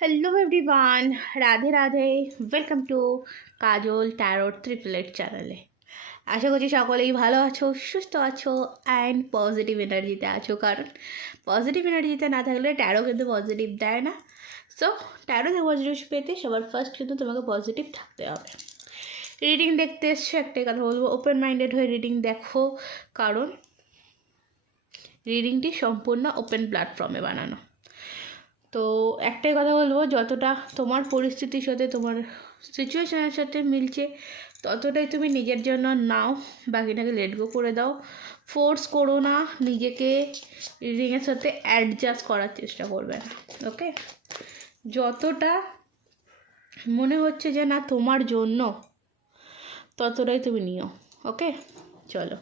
Hello everyone, Radhe Radhe. Welcome to Kajal tarot triplet চ্যানেলে। আশা করছি সকলেই ভালো আছো, সুস্থ আছো অ্যান্ড পজিটিভ এনার্জিতে আছো, কারণ পজিটিভ এনার্জিতে না থাকলে ট্যারো কিন্তু পজিটিভ দেয় না। সো ট্যারোতে পজিটিভ পেতে সবার ফার্স্ট কিন্তু তোমাকে পজিটিভ থাকতে হবে। রিডিং দেখতে এসছো, একটাই কথা বলবো, ওপেন মাইন্ডেড হয়ে রিডিং দেখো, কারণ রিডিংটি সম্পূর্ণ ওপেন প্ল্যাটফর্মে বানানো। তো একটাই কথা বলবো, যতটা তোমার পরিস্থিতির সাথে তোমার সিচুয়েশনের সাথে মিলছে ততটাই তুমি নিজের জন্য নাও, বাকিটাকে লেট গো করে দাও। ফোর্স করো না, নিজেকে রিডিংয়ের সাথে অ্যাডজাস্ট করার চেষ্টা করবে না। ওকে, যতটা মনে হচ্ছে যে না তোমার জন্য ততটাই তুমি নিও। ওকে, চলো।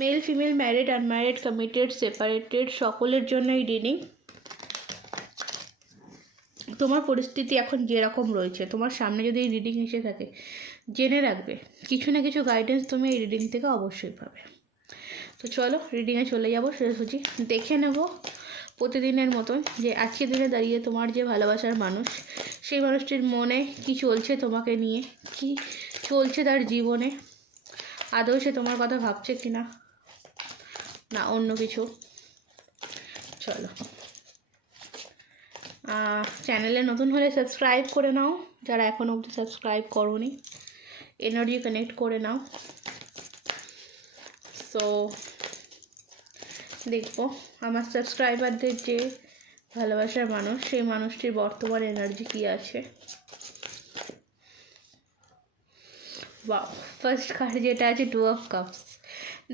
Male female, married unmarried, committed separated, সকলের জন্য এই রিডিং। তোমার পরিস্থিতি এখন যেরকম রয়েছে, তোমার সামনে যদি এই রিডিং এসে থাকে, জেনে রাখবে কিছু না কিছু গাইডেন্স তুমি এই রিডিং থেকে অবশ্যই পাবে। তো চলো রিডিংয়ে চলে যাবো সোজাসুজি। দেখে নেব প্রতিদিনের মতন যে আজকের দিনে দাঁড়িয়ে তোমার যে ভালোবাসার মানুষ, সেই মানুষটির মনে কি চলছে তোমাকে নিয়ে, কি চলছে তার জীবনে, আদৌ সে তোমার কথা ভাবছে কি না, না অন্য কিছু। চলো, চ্যানেলে নতুন হলে সাবস্ক্রাইব করে নাও, যারা এখনও অবধি সাবস্ক্রাইব করোনি, এনার্জি কানেক্ট করে নাও। সো দেখবো আমার সাবস্ক্রাইবারদের যে ভালোবাসার মানুষ, সেই মানুষটির বর্তমান এনার্জি কী আছে। বা ফার্স্ট কার্ড যেটা আছে, 2 অফ কাপস।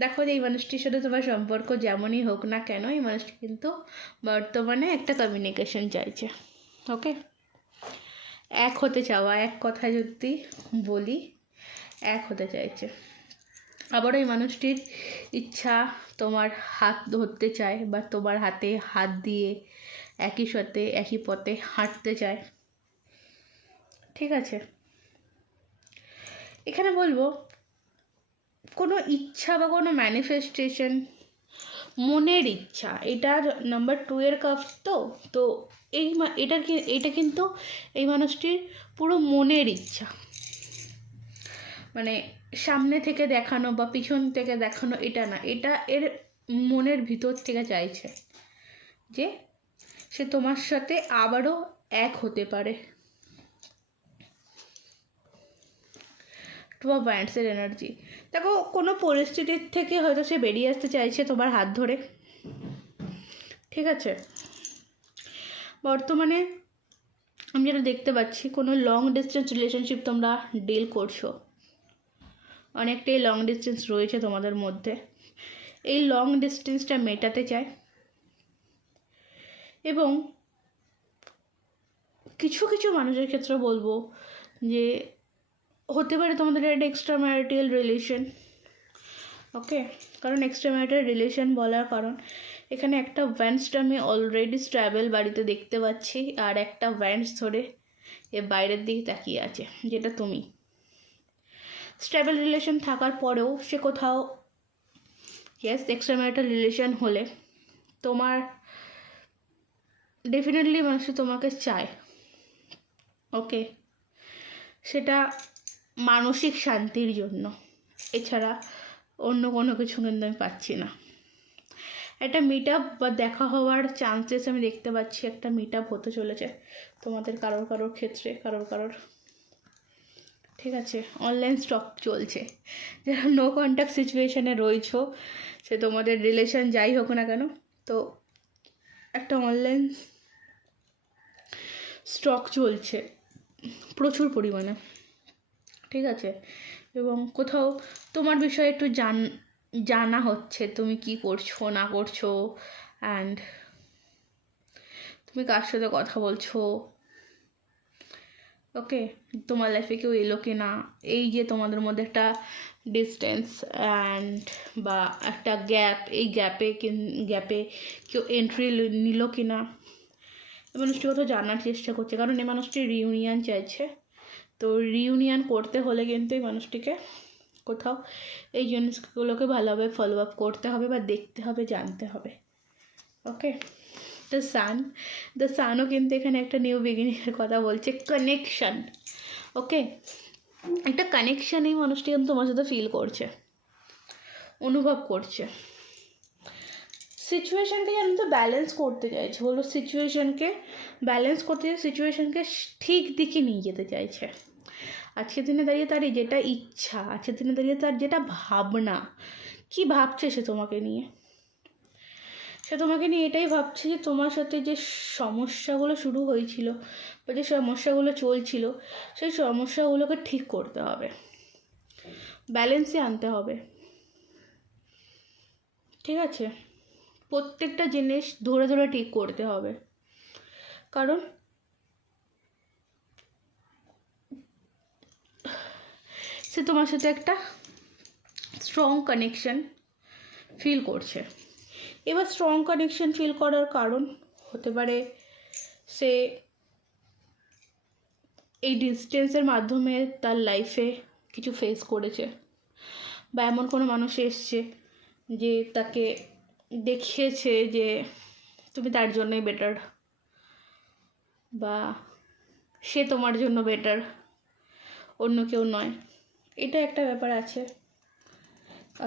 দেখো যে এই মানুষটির সাথে তোমার সম্পর্ক যেমনই হোক না কেন, এই মানুষটি কিন্তু বর্তমানে একটা কমিউনিকেশন চাইছে। ওকে, এক হতে চাওয়া, এক কথা যদি বলি, এক হতে চাইছে। আবারও এই মানুষটির ইচ্ছা তোমার হাত ধরতে চায়, বা তোমার হাতে হাত দিয়ে একই সাথে একই পথে হাঁটতে চায়। ঠিক আছে, এখানে বলবো কোনো ইচ্ছা বা কোনো ম্যানিফেস্টেশন, মনের ইচ্ছা, এটা নাম্বার 2 এর কাপ। তো তো এটা কিন্তু এই মানুষটির পুরো মনের ইচ্ছা, মানে সামনে থেকে দেখানো বা পিছন থেকে দেখানো এটা না, এটা এর মনের ভিতর থেকে চাইছে যে সে তোমার সাথে আবারও এক হতে পারে। 2 অফ ওয়ান্ডসের এনার্জি। দেখো কোনো পরিস্থিতির থেকে হয়তো সে বেরিয়ে আসতে চাইছে তোমার হাত ধরে। ঠিক আছে, বর্তমানে আমি যেটা দেখতে পাচ্ছি, কোনো লং ডিস্টেন্স রিলেশনশিপ তোমরা ডিল করছো, অনেকটাই লং ডিস্টেন্স রয়েছে তোমাদের মধ্যে। এই লং ডিস্টেন্সটা মেটাতে চায়, এবং কিছু কিছু মানুষের ক্ষেত্রে বলবো যে হতে পারে তোমাদের একটা এক্সট্রা ম্যারিটাল রিলেশন। ওকে, কারণ এক্সট্রা ম্যারিটাল রিলেশন বলার কারণ এখানে একটা ভ্যান্সটা আমি অলরেডি স্ট্র্যাভেল বাড়িতে দেখতে পাচ্ছি, আর একটা ভ্যান্স ধরে এ বাইরের দিকে তাকিয়ে আছে, যেটা তুমি। স্ট্যাবল রিলেশন থাকার পরেও সে কোথাও, ইয়েস, এক্সট্রা ম্যারিটাল রিলেশন হলে তোমার ডেফিনেটলি মানুষ তোমাকে চায়। ওকে, সেটা মানসিক শান্তির জন্য, এছাড়া অন্য কোনো কিছু কিন্তু আমি পাচ্ছি না। একটা মিট আপ বা দেখা হওয়ার চান্সেস আমি দেখতে পাচ্ছি, একটা মিট আপ হতে চলেছে তোমাদের কারোর ক্ষেত্রে, কারোর। ঠিক আছে, অনলাইন স্টক চলছে, যারা নো কন্ট্যাক্ট সিচুয়েশানে রয়েছো, সে তোমাদের রিলেশন যাই হোক না কেন, তো একটা অনলাইন স্টক চলছে প্রচুর পরিমাণে। ঠিক আছে, এবং কোথাও তোমার বিষয়ে একটু জানা হচ্ছে, তুমি কি করছো না করছো, অ্যান্ড তুমি কার সাথে কথা বলছো। ওকে, তোমার লাইফে কেউ এলো কি না, এই যে তোমাদের মধ্যে একটা ডিস্টেন্স অ্যান্ড বা একটা গ্যাপ, এই গ্যাপে কেউ এন্ট্রি নিল কি না, এই মানুষটি কোথাও জানার চেষ্টা করছে, কারণ এই মানুষটি রিউনিয়ন চাইছে। তো রিউনিয়ন করতে হলে কিন্তু এই মানুষটিকে কোথাও এই জিনিসগুলোকে ভালোভাবে ফলো আপ করতে হবে, বা দেখতে হবে, জানতে হবে। ওকে, দ্য সানও কিন্তু এখানে একটা নিউ বিগিনিংয়ের কথা বলছে, কানেকশান। ওকে, একটা কানেকশান এই মানুষটি কিন্তু তোমার সাথে ফিল করছে, অনুভব করছে। সিচুয়েশানকে যেন তো ব্যালেন্স করতে চাইছে, হলো সিচুয়েশানকে ব্যালেন্স করতে চাইছে, সিচুয়েশানকে ঠিক দিকে নিয়ে যেতে চাইছে। আজকের দিনে দাঁড়িয়ে তার যেটা ইচ্ছা, আজকের দিনে দাঁড়িয়ে তার যেটা ভাবনা, কি ভাবছে সে তোমাকে নিয়ে, সে তোমাকে নিয়ে এটাই ভাবছে যে তোমার সাথে যে সমস্যাগুলো শুরু হয়েছিল বা যে সমস্যাগুলো চলছিল, সেই সমস্যাগুলোকে ঠিক করতে হবে, ব্যালেন্সে আনতে হবে। ঠিক আছে, প্রত্যেকটা জিনিস ধরে ধরে ঠিক করতে হবে, কারণ সে তোমার সাথে একটা স্ট্রং কানেকশন ফিল করছে। এবার স্ট্রং কানেকশন ফিল করার কারণ হতে পারে সে এই ডিস্টেন্সের মাধ্যমে তার লাইফে কিছু ফেস করেছে, বা এমন কোনো মানুষ এসছে যে তাকে দেখিয়েছে যে তুমি তার জন্যই বেটার, বা সে তোমার জন্য বেটার, অন্য কেউ নয়, এটা একটা ব্যাপার আছে।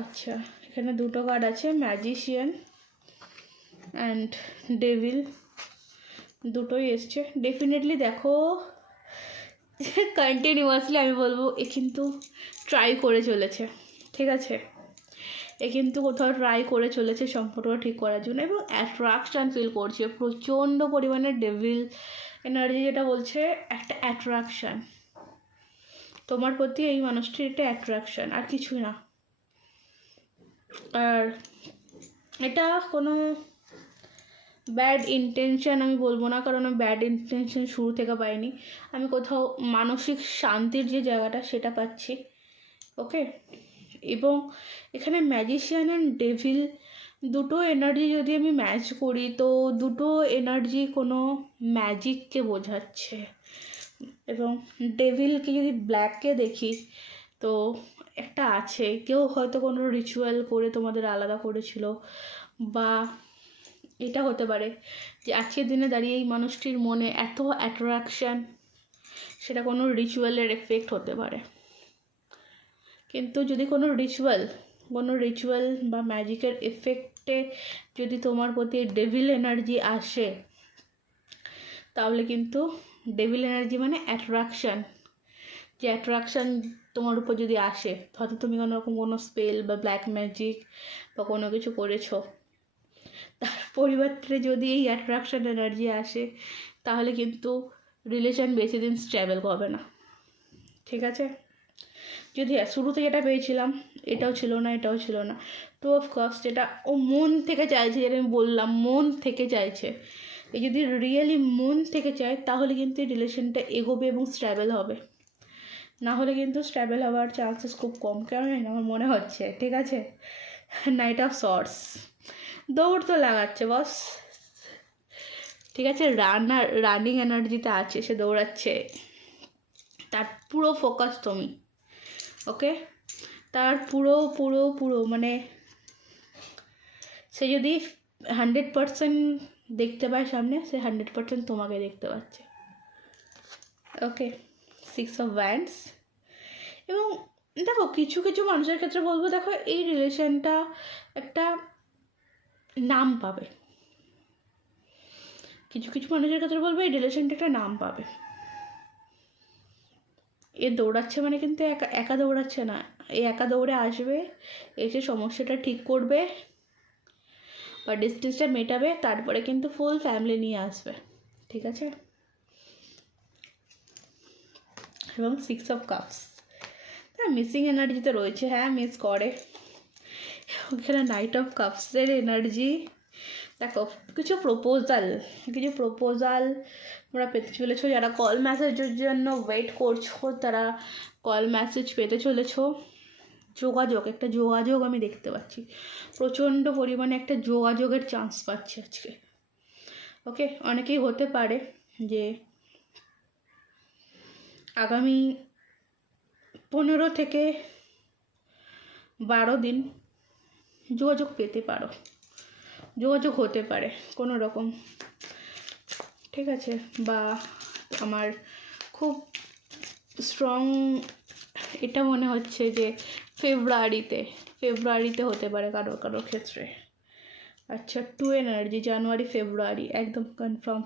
আচ্ছা, এখানে দুটো কার্ড আছে, ম্যাজিশিয়ান অ্যান্ড ডেভিল, দুটোই এসছে। ডেফিনেটলি দেখো, কন্টিনিউয়াসলি আমি বলবো এ কিন্তু ট্রাই করে চলেছে। ঠিক আছে, এ কিন্তু কোথাও ট্রাই করে চলেছে সম্পর্ক ঠিক করার জন্য, এবং অ্যাট্রাকশান ফিল করছে প্রচণ্ড পরিমাণে। ডেভিল এনার্জি যেটা বলছে একটা অ্যাট্রাকশান তোমার প্রতি, এই মানুষটির একটা অ্যাট্রাকশান, আর কিছুই না। আর এটা কোনো ব্যাড ইন্টেনশন আমি বলবো না, কারণ আমি ব্যাড ইন্টেনশন শুরু থেকে পাইনি, আমি কোথাও মানসিক শান্তির যে জায়গাটা সেটা পাচ্ছি। ওকে, এবং এখানে ম্যাজিশিয়ান অ্যান্ড ডেভিল দুটো এনার্জি যদি আমি ম্যাচ করি, তো দুটো এনার্জি কোনো ম্যাজিককে বোঝাচ্ছে। এবং ডেভিলকে যদি ব্ল্যাককে দেখি, তো একটা আছে, কেউ হয়তো কোনো রিচুয়াল করে তোমাদের আলাদা করেছিল, বা এটা হতে পারে যে আজকের দিনে দাঁড়িয়ে এই মানুষটির মনে এত অ্যাট্রাকশান, সেটা কোনো রিচুয়ালের এফেক্ট হতে পারে। কিন্তু যদি কোনো রিচুয়াল বা ম্যাজিকের এফেক্টে যদি তোমার প্রতি ডেভিল এনার্জি আসে, তাহলে কিন্তু ডেভিল এনার্জি মানে অ্যাট্রাকশান, যে অ্যাট্রাকশান তোমার উপর যদি আসে, হয়তো তুমি কোনো রকম কোনো স্পেল বা ব্ল্যাক ম্যাজিক বা কোনো কিছু করেছো, তার পরিবর্তে যদি এই অ্যাট্রাকশান এনার্জি আসে, তাহলে কিন্তু রিলেশন বেশি দিন স্টেবল হবে না। ঠিক আছে, যদি শুরুতে যেটা পেয়েছিলাম এটাও ছিল না, এটাও ছিল না, টু অফ কাপস যেটা ও মন থেকে চাইছে, যেটা আমি বললাম মন থেকে চাইছে, এই যদি রিয়েলি মন থেকে চায়, তাহলে কিন্তু এই রিলেশনটা এগোবে এবং স্টেবল হবে, না হলে কিন্তু স্টেবল হওয়ার চান্সেস খুব কম, কেন আমার মনে হচ্ছে। ঠিক আছে, নাইট অফ সর্টস, দৌড় তো লাগাচ্ছে বস। ঠিক আছে, রানিং এনার্জিতে আছে, সে দৌড়াচ্ছে, তার পুরো ফোকাস তুমি। ওকে, তার পুরো মানে সে যদি 100% দেখতে পায় সামনে, সে 100% তোমাকে দেখতে পাচ্ছে। ওকে, 6 অফ ওয়ান্ডস। এবং দেখো, কিছু কিছু মানুষের ক্ষেত্রে বলবো, দেখো এই রিলেশনটা একটা নাম পাবে, কিছু কিছু মানুষের ক্ষেত্রে বলবো এই রিলেশনটা একটা নাম পাবে। এ দৌড়াচ্ছে মানে কিন্তু একা একা দৌড়াচ্ছে না, এই একা দৌড়ে আসবে, এসে সমস্যাটা ঠিক করবে বা ডিস্টেন্সটা মেটাবে, তারপরে কিন্তু ফুল ফ্যামিলি নিয়ে আসবে। ঠিক আছে, এবং 6 অফ কাপস, হ্যাঁ মিসিং এনার্জিতে রয়েছে, হ্যাঁ মিস করে। এখানে নাইট অফ কাপসের এনার্জি, দেখো কিছু প্রপোজাল তোমরা পেতে চলেছো, যারা কল মেসেজের জন্য ওয়েট করছো, তারা কল মেসেজ পেতে চলেছো। একটা যোগাযোগ আমি দেখতে পাচ্ছি, প্রচণ্ড পরিমাণে একটা যোগাযোগের চান্স পাচ্ছি আজকে। ওকে, অনেকেই হতে পারে যে আগামী 15 থেকে 12 দিন যোগাযোগ পেতে পারো, যোগাযোগ হতে পারে কোনো রকম, ঠিক আছে? বা আমার খুব স্ট্রং এটা মনে হচ্ছে যে ফেব্রুয়ারিতে হতে পারে কারোর ক্ষেত্রে। আচ্ছা, 2 এনার্জি, জানুয়ারি ফেব্রুয়ারি, একদম কনফার্ম।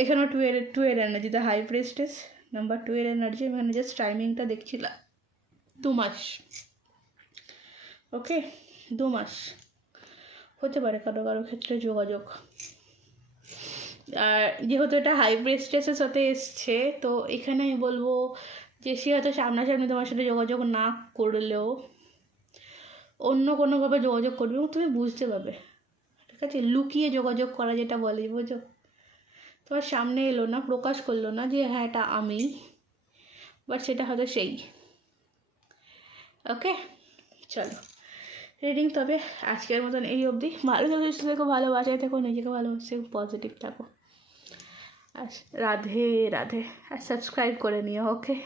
এখানেও 2 এর energy, the high priestess, number 2 এর এনার্জি। আমি জাস্ট টাইমিংটা দেখছিলাম, 2 মাস। ওকে, 2 মাস হতে পারে কারোর ক্ষেত্রে যোগাযোগ। আর যেহেতু এটা হাই প্রিস্টেসের সাথে এসছে, তো এখানে আমি বলবো যে সে হয়তো সামনাসামনি তোমার সাথে যোগাযোগ না করলেও অন্য কোনোভাবে যোগাযোগ করবে এবং তুমি বুঝতে পারবে, ঠিক আছে? লুকিয়ে যোগাযোগ করা যেটা বলে, বুঝো? তোমার সামনে এলো না, প্রকাশ করলো না যে হ্যাঁ এটা আমি, বাট সেটা হয়তো সেই। ওকে, চলো রিডিং তবে আজকের মতন এই অবধি। ভালো থাকো, সুস্থ থেকো, ভালোবাসায় থেকো, নিজেকে ভালোবাসে, পজিটিভ থাকো। আর রাধে রাধে। আর সাবস্ক্রাইব করে নিও, ওকে?